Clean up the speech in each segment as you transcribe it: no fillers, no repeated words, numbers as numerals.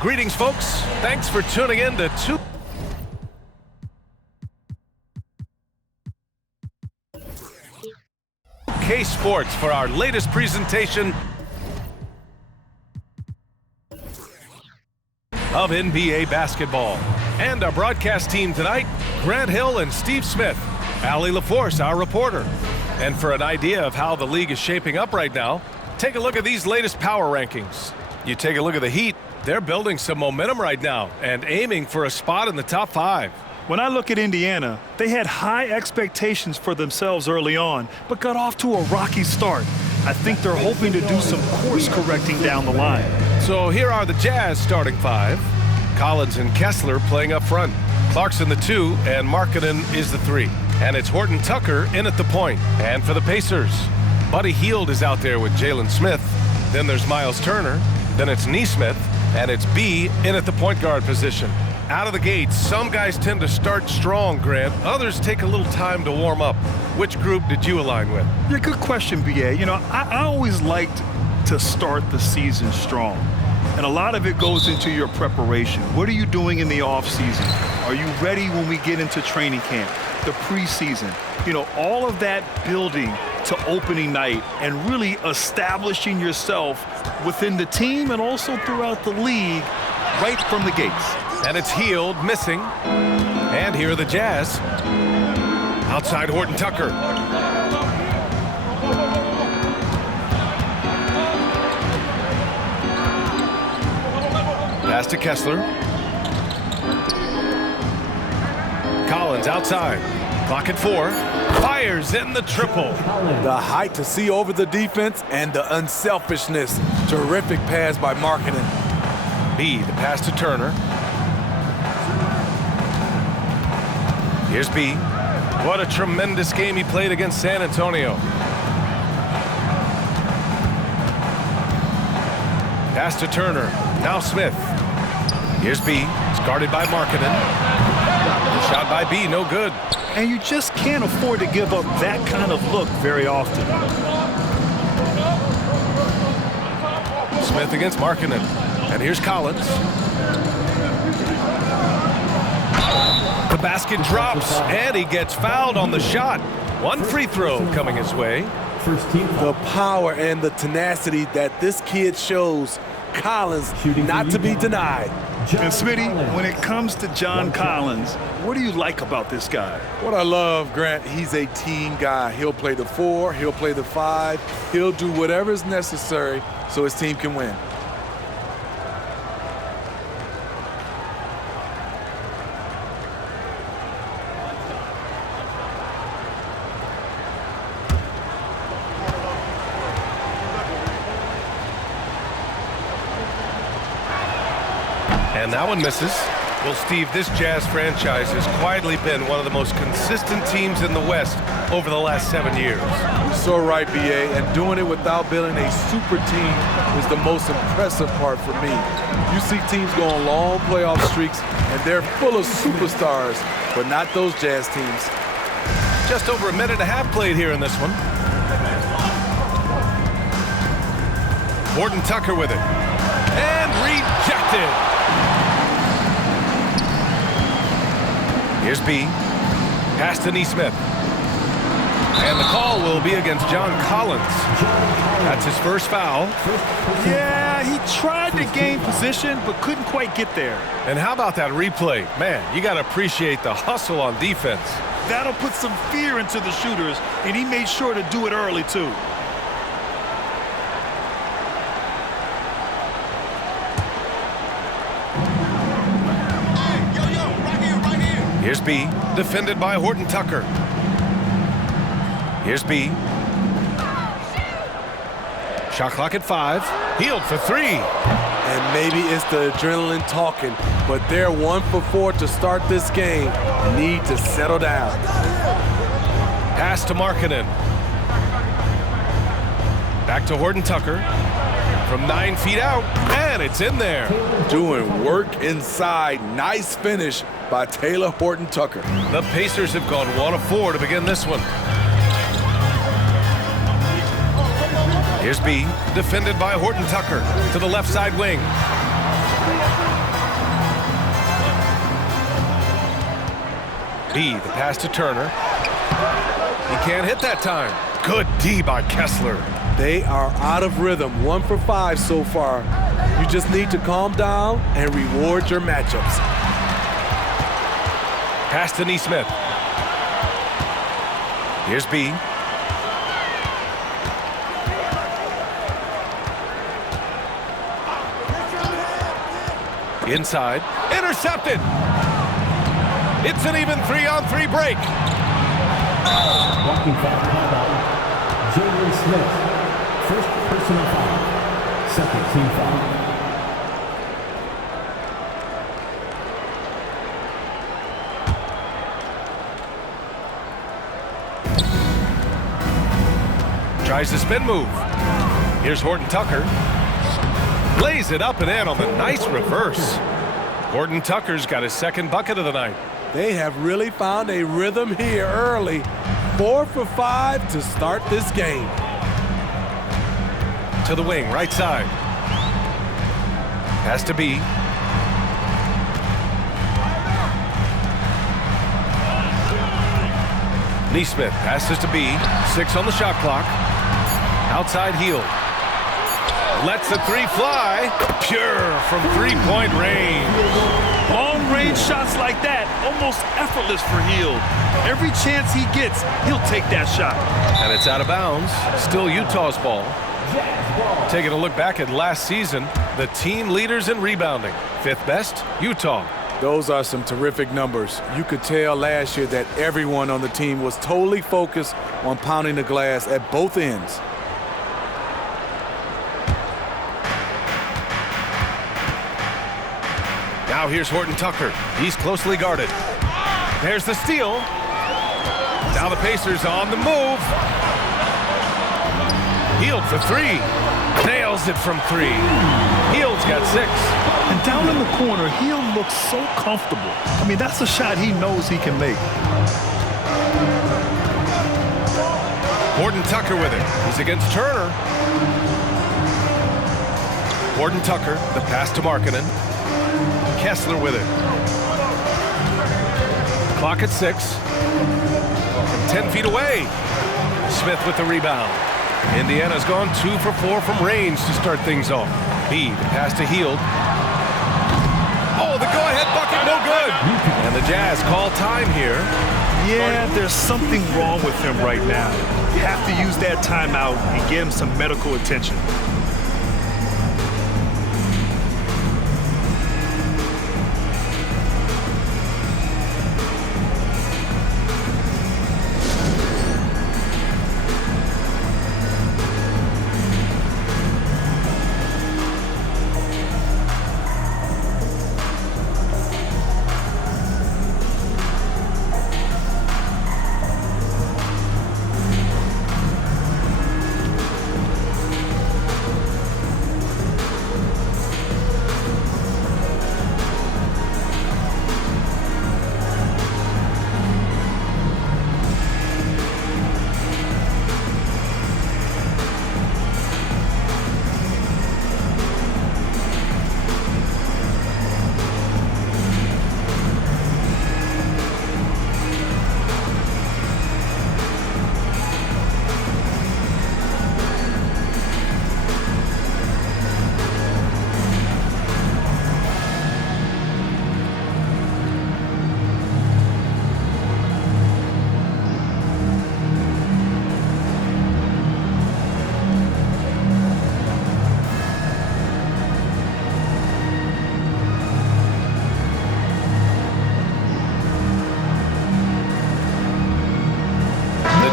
Greetings, folks. Thanks for tuning in to K Sports for our latest presentation of NBA basketball. And our broadcast team tonight, Grant Hill and Steve Smith. Allie LaForce, our reporter. And for an idea of how the league is shaping up right now, take a look at these latest power rankings. You take a look at the Heat, they're building some momentum right now and aiming for a spot in the top 5. When I look at Indiana, they had high expectations for themselves early on, but got off to a rocky start. I think they're hoping to do some course correcting down the line. So here are the Jazz starting 5. Collins and Kessler playing up front. Clarkson the 2 and Markkanen is the 3. And it's Horton Tucker in at the point. And for the Pacers, Buddy Hield is out there with Jalen Smith. Then there's Miles Turner. Then it's Nesmith. And it's B in at the point guard position. Out of the gates, some guys tend to start strong, Grant. Others take a little time to warm up. Which group did you align with? Yeah, good question, B.A. You know, I always liked to start the season strong. And a lot of it goes into your preparation. What are you doing in the offseason? Are you ready when we get into training camp, the preseason? You know, all of that building to opening night and really establishing yourself within the team and also throughout the league right from the gates. And it's Hield missing. And here are the Jazz. Outside Horton Tucker. Pass to Kessler. Collins outside. Clock at 4. Fires in the triple. The height to see over the defense and the unselfishness. Terrific pass by Markkanen. B, the pass to Turner. Here's B. What a tremendous game he played against San Antonio. Pass to Turner. Now Smith. Here's B. It's guarded by Markkanen. Shot by B, no good. And you just can't afford to give up that kind of look very often. Smith against Markkanen. And here's Collins. The basket drops, and he gets fouled on the shot. One free throw coming his way. The power and the tenacity that this kid shows, Collins, not to be denied. And Smitty, when it comes to John Collins, what do you like about this guy? What I love, Grant, he's a team guy. He'll play the 4, he'll play the 5, he'll do whatever is necessary so his team can win. And that one misses. Well, Steve, this Jazz franchise has quietly been one of the most consistent teams in the West over the last 7 years. You're so right, B.A., and doing it without building a super team is the most impressive part for me. You see teams go on long playoff streaks, and they're full of superstars, but not those Jazz teams. Just over a minute and a half played here in this one. Horton Tucker with it. And rejected. Here's B. Pass to Nesmith. And the call will be against John Collins. That's his first foul. Yeah, he tried to gain position, but couldn't quite get there. And how about that replay? Man, you got to appreciate the hustle on defense. That'll put some fear into the shooters, and he made sure to do it early, too. Here's B, defended by Horton Tucker. Here's B. Shot clock at 5. Hield for 3. And maybe it's the adrenaline talking, but they're 1 for 4 to start this game. Need to settle down. Pass to Markkanen. Back to Horton Tucker. From 9 feet out, and it's in there. Doing work inside. Nice finish by Taylor Horton Tucker. The Pacers have gone 1 of 4 to begin this one. Here's B, defended by Horton Tucker to the left side wing. B, the pass to Turner. He can't hit that time. Good D by Kessler. They are out of rhythm, 1 for 5 so far. You just need to calm down and reward your matchups. Pass to Neesmith. Here's B. Inside. Intercepted. It's an even 3-on-3 break. Walking foul, Jalen Smith. First personal foul. Second team foul. Tries the spin move. Here's Horton Tucker. Lays it up and in on the nice reverse. Horton Tucker's got his second bucket of the night. They have really found a rhythm here early. 4 for 5 to start this game. To the wing, right side. Pass to B. Neesmith passes to B. 6 on the shot clock. Outside heel. Lets the three fly. Pure from three-point range. Long-range shots like that, almost effortless for Hield. Every chance he gets, he'll take that shot. And it's out of bounds. Still Utah's ball. Taking a look back at last season, the team leaders in rebounding. 5th best, Utah. Those are some terrific numbers. You could tell last year that everyone on the team was totally focused on pounding the glass at both ends. Now here's Horton Tucker. He's closely guarded. There's the steal. Now the Pacers on the move. Hield for 3. Nails it from 3. Hield's got 6. And down in the corner, Hield looks so comfortable. I mean, that's a shot he knows he can make. Horton Tucker with it. He's against Turner. Horton Tucker, the pass to Markkanen. Kessler with it. Clock at 6. From 10 feet away. Smith with the rebound. Indiana's gone 2 for 4 from range to start things off. B, the pass to Hield. Oh, the go-ahead bucket, no good. And the Jazz call time here. Yeah, there's something wrong with him right now. You have to use that timeout and get him some medical attention.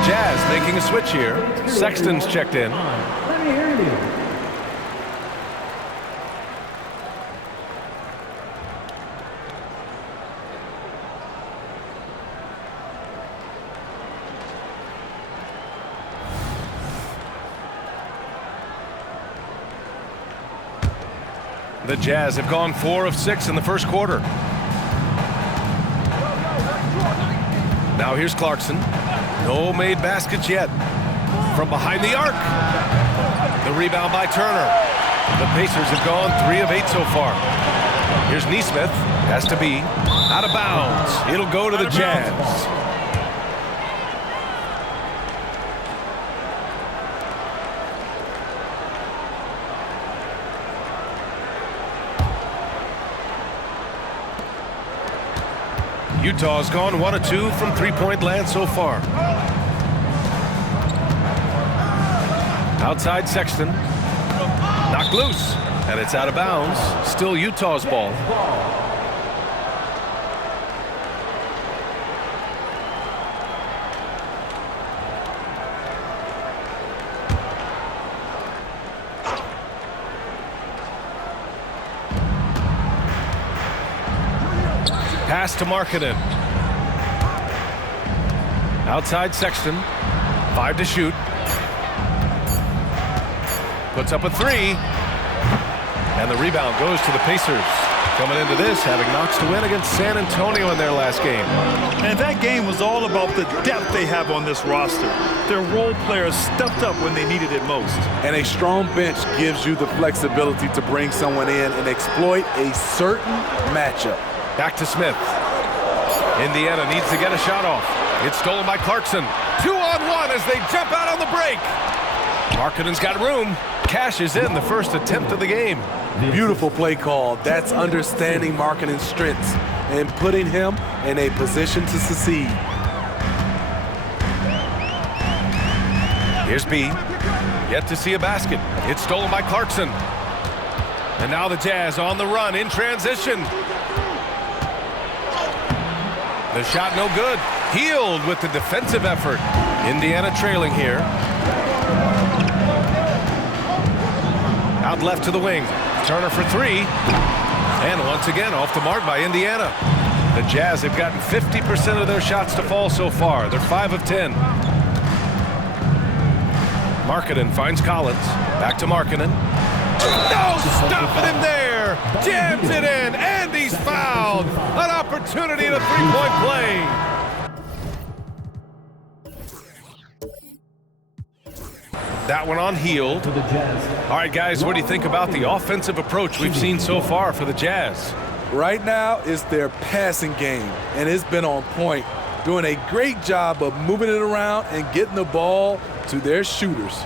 Jazz making a switch here. Sexton's checked in. Let me hear you. The Jazz have gone 4 of 6 in the first quarter. Now here's Clarkson. No made baskets yet. from behind the arc. The rebound by Turner. The Pacers have gone 3 of 8 so far. Here's Nesmith. Has to be out of bounds. It'll go to the Jazz. Utah's gone 1 of 2 from three-point land so far. Outside Sexton. Knocked loose. And it's out of bounds. Still Utah's ball. Pass to Markkanen. Outside Sexton. 5 to shoot. Puts up a 3. And the rebound goes to the Pacers. Coming into this, having knocks to win against San Antonio in their last game. And that game was all about the depth they have on this roster. Their role players stepped up when they needed it most. And a strong bench gives you the flexibility to bring someone in and exploit a certain matchup. Back to Smith. Indiana needs to get a shot off. It's stolen by Clarkson. 2-on-1 as they jump out on the break. Markkanen's got room. Cashes in the first attempt of the game. Beautiful play call. That's understanding Markkanen's strengths and putting him in a position to succeed. Here's B. Yet to see a basket. It's stolen by Clarkson. And now the Jazz on the run in transition. The shot no good. Healed with the defensive effort. Indiana trailing here. Out left to the wing. Turner for 3. And once again off the mark by Indiana. The Jazz have gotten 50% of their shots to fall so far. They're 5 of 10. Markkanen finds Collins. Back to Markkanen. No stopping him there. Jams it in. And he's fouled. An opportunity at a three-point play. That one on Hield. All right, guys, what do you think about the offensive approach we've seen so far for the Jazz? Right now, it's their passing game, and it's been on point, doing a great job of moving it around and getting the ball to their shooters.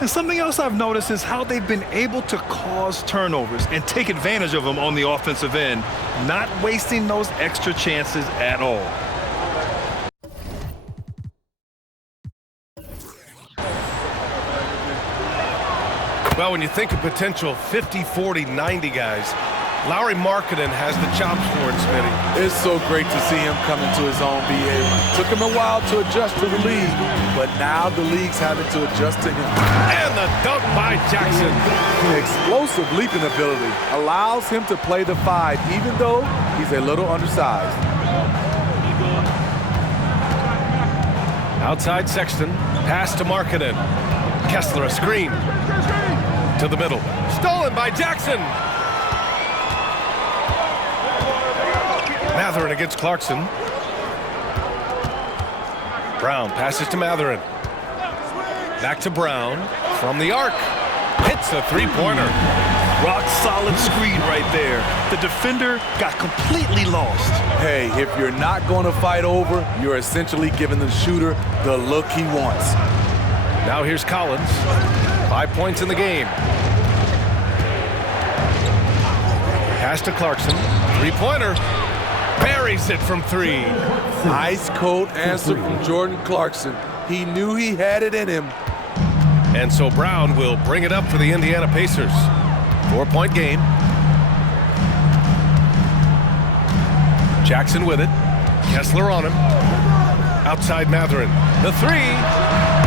And something else I've noticed is how they've been able to cause turnovers and take advantage of them on the offensive end, not wasting those extra chances at all. Well, when you think of potential 50, 40, 90 guys, Lauri Markkanen has the chops for it, Smitty. It's so great to see him come into his own BA. Took him a while to adjust to the league, but now the league's having to adjust to him. And the dunk by Jackson. Explosive leaping ability allows him to play the 5, even though he's a little undersized. Outside Sexton. Pass to Markkanen. Kessler a screen. To the middle. Stolen by Jackson. Mathurin against Clarkson. Brown passes to Mathurin. Back to Brown. From the arc. Hits a three-pointer. Rock solid screen right there. The defender got completely lost. Hey, if you're not going to fight over, you're essentially giving the shooter the look he wants. Now here's Collins. 5 points in the game. Pass to Clarkson. Three-pointer. Buries it from 3. Ice cold answer from Jordan Clarkson. He knew he had it in him. And so Brown will bring it up for the Indiana Pacers. 4-point game. Jackson with it. Kessler on him. Outside Mathurin. The 3.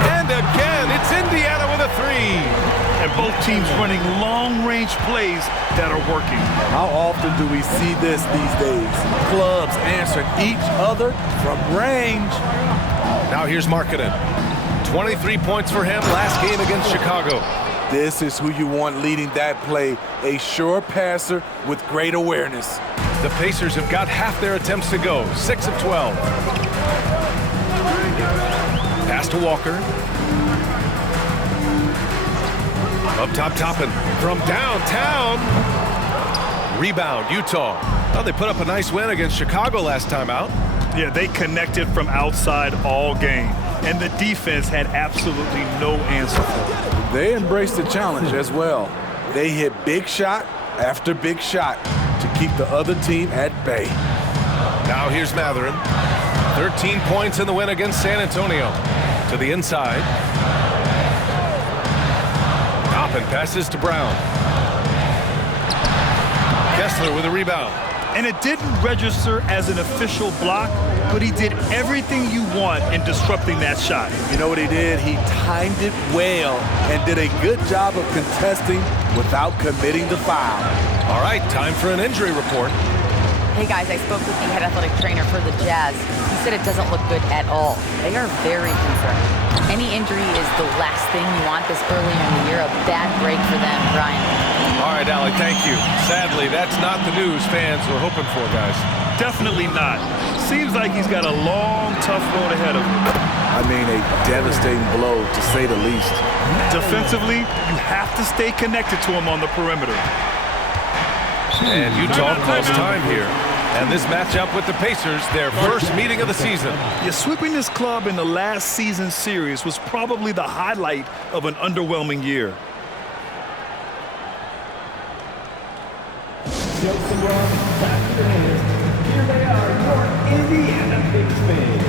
And again, it's Indiana with a 3. And both teams running long-range plays that are working. How often do we see this these days? Clubs answering each other from range. Now here's Markkanen. 23 points for him last game against Chicago. This is who you want leading that play. A sure passer with great awareness. The Pacers have got half their attempts to go. 6 of 12. Pass to Walker. Up top, Toppin from downtown. Rebound, Utah. Well, they put up a nice win against Chicago last time out. Yeah, they connected from outside all game, and the defense had absolutely no answer for it. They embraced the challenge as well. They hit big shot after big shot to keep the other team at bay. Now here's Matherin. 13 points in the win against San Antonio. To the inside. Toppin passes to Brown. Kessler with a rebound. And it didn't register as an official block, but he did everything you want in disrupting that shot. You know what he did? He timed it well and did a good job of contesting without committing the foul. All right, time for an injury report. Hey guys, I spoke with the head athletic trainer for the Jazz. He said it doesn't look good at all. They are very concerned. Any injury is the last thing you want this early in the year. A bad break for them, Brian. All right, Allie, thank you. Sadly, that's not the news fans were hoping for, guys. Definitely not. Seems like he's got a long, tough road ahead of him. I mean, a devastating blow, to say the least. Defensively, you have to stay connected to him on the perimeter. And Utah calls time here. And this matchup with the Pacers, their first meeting of the season. Yeah, sweeping this club in the last season series was probably the highlight of an underwhelming year. Jokes and wrong, clap your hands. Here they are, your Indiana Kings fans.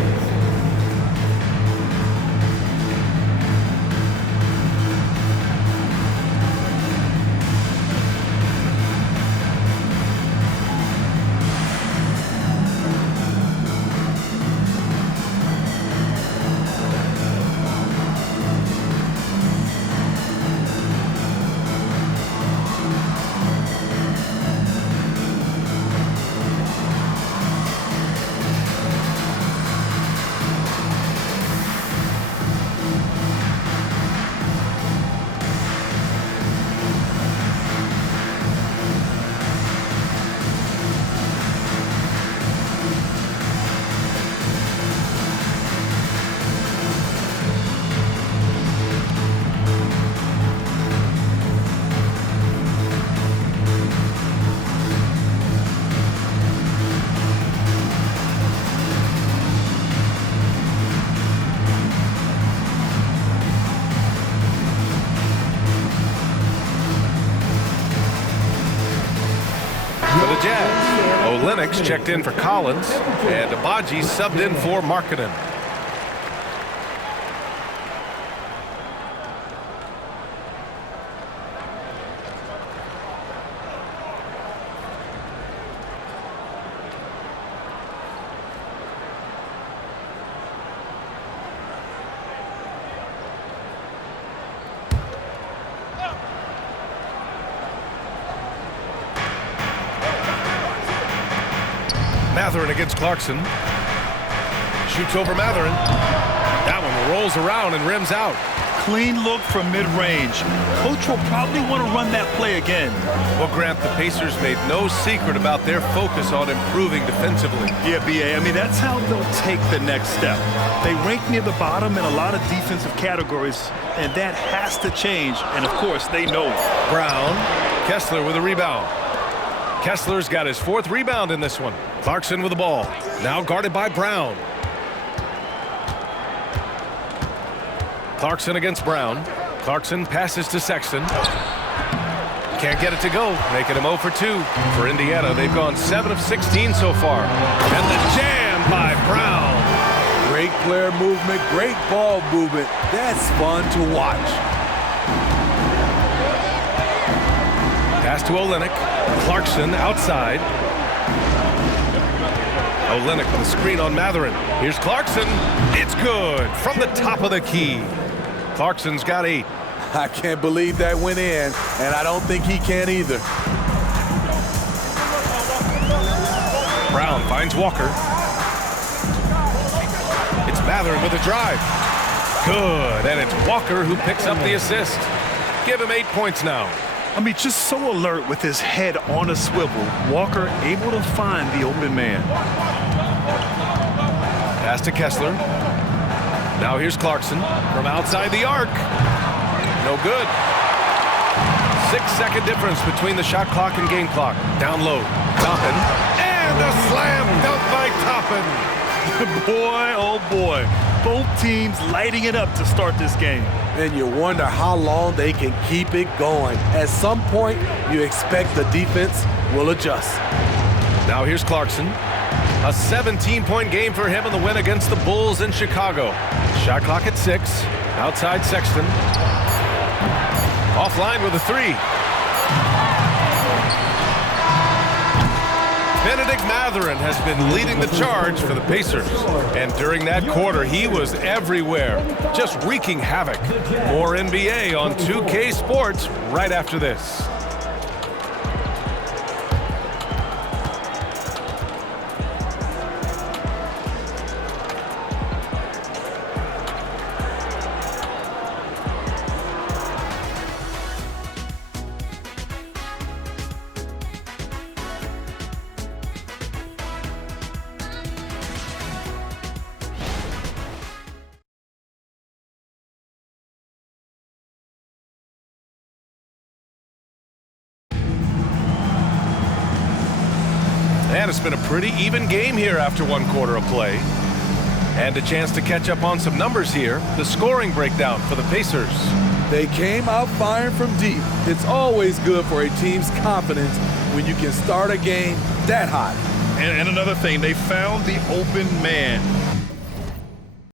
Lennox checked in for Collins, and Abaji subbed in for Markkanen. Matherin against Clarkson. Shoots over Matherin. That one rolls around and rims out. Clean look from mid-range. Coach will probably want to run that play again. Well, Grant, the Pacers made no secret about their focus on improving defensively. Yeah, B.A., I mean, that's how they'll take the next step. They rank near the bottom in a lot of defensive categories, and that has to change, and of course, they know it. Brown, Kessler with a rebound. Kessler's got his fourth rebound in this one. Clarkson with the ball. Now guarded by Brown. Clarkson against Brown. Clarkson passes to Sexton. Can't get it to go, making him 0 for 2. For Indiana, they've gone 7 of 16 so far. And the jam by Brown. Great player movement, great ball movement. That's fun to watch. Pass to Olynyk. Clarkson outside. Olynyk with a screen on Matherin. Here's Clarkson. It's good from the top of the key. Clarkson's got 8. I can't believe that went in, and I don't think he can either. Brown finds Walker. It's Matherin with a drive. Good, and it's Walker who picks up the assist. Give him 8 points now. I mean, just so alert with his head on a swivel. Walker able to find the open man. Pass to Kessler. Now here's Clarkson from outside the arc. No good. 6-second difference between the shot clock and game clock. Down low, Toppin. And a slam dunk by Toppin. Boy, oh boy. Both teams lighting it up to start this game. And you wonder how long they can keep it going. At some point, you expect the defense will adjust. Now here's Clarkson. A 17-point game for him in the win against the Bulls in Chicago. Shot clock at 6. Outside Sexton. Offline with a 3. Benedict Mathurin has been leading the charge for the Pacers. And during that quarter, he was everywhere, just wreaking havoc. More NBA on 2K Sports right after this. And it's been a pretty even game here after one quarter of play. And a chance to catch up on some numbers here. The scoring breakdown for the Pacers. They came out firing from deep. It's always good for a team's confidence when you can start a game that hot. And another thing, they found the open man.